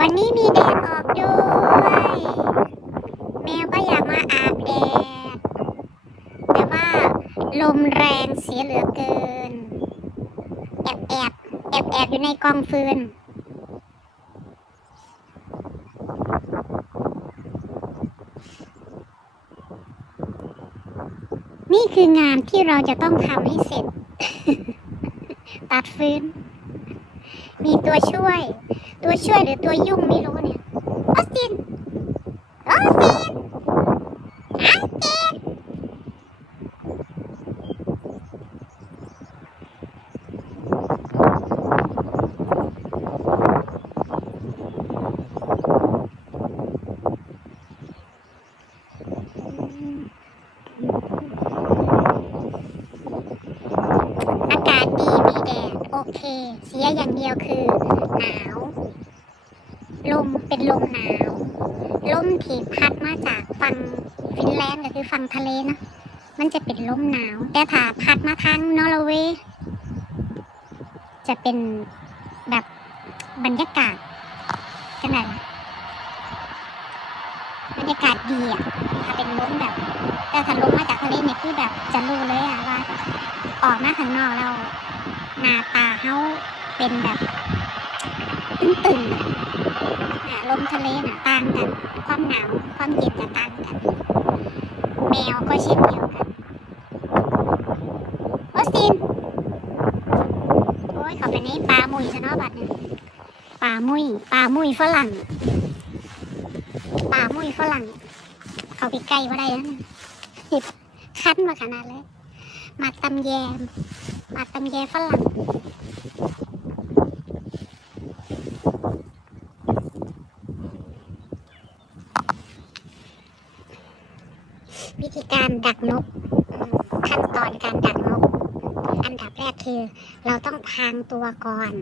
วันนี้มีแดดออกด้วย แมวก็อยากมาอาบแดด แต่ว่าลมแรงเสียเหลือเกิน แอบแอบแอบแอบอยู่ในกองฟืนนี่คืองานที่เราจะต้องทำให้เสร็จ ตัดฟืน มีตัวช่วย ตัวช่วยหรือตัวยุ่งไม่รู้เนี่ยออสตินออสตินออสตินอากาศดีมีแดด โอ เคเสียอย่างเดียวคือหนาว ลมเป็นลมหนาว ลมที่พัดมาจากฝั่งฟินแลนด์ก็คือฝั่งทะเลนะมันจะเป็นลมหนาว แต่ถ้าพัดมาทางนอร์เวย์จะเป็นแบบบรรยากาศจังไงบรรยากาศดีอะถ้าเป็นลมแบบ แต่ถ้าลมมาจากทะเลเนี่ยคือแบบจะรู้เลยอะว่า ออกมาข้างนอกแล้ว หน้าตาเขาเป็นแบบตึงๆอะลมทะเลน่ะต่างกัน ความหนาวความเย็นจะต่างกัน แมวก็เช่นเดียวกันโอสตินโอ้ยเขาไปในปลามุยซะเนาะบัดนี้ปลามุยปลามุยฝรั่งปลามุยฝรั่ง เขาไปใกล้ว่าได้แล้วนะเห็บคั้นมาขนาดเลยมาตำแยม มาตำแยฝรั่งวิธีการดักนก ขั้นตอนการดักนก อันดับแรกคือ เราต้องพางตัวก่อน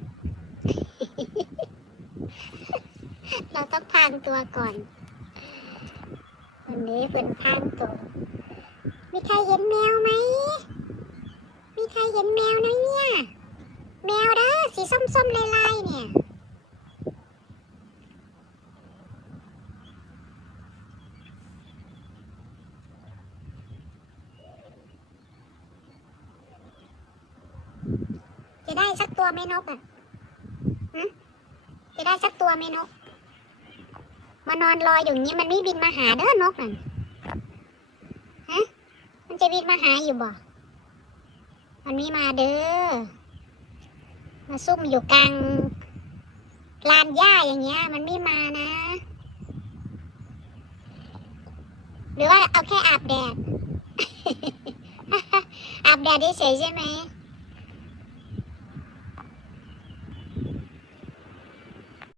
เราต้องพางตัวก่อนวันนี้เป็นพางตัวมีใครเห็นแมวไหม ใครเห็นแมวไหมเนี่ย แมวเด้อสีส้มๆลายๆเนี่ยจะได้สักตัวไหมนกอะจะได้สักตัวไหมนก มานอนรออยู่อย่างนี้มันไม่บินมาหาเด้อนกน่ะ ฮะ มันจะบินมาหาอยู่บ่ มันไม่มาเด้อ มาซุ่มอยู่กลางลานหญ้าอย่างเงี้ย มันไม่มานะ หรือว่าเอาแค่อาบแดด อาบแดดเฉยใช่ไหม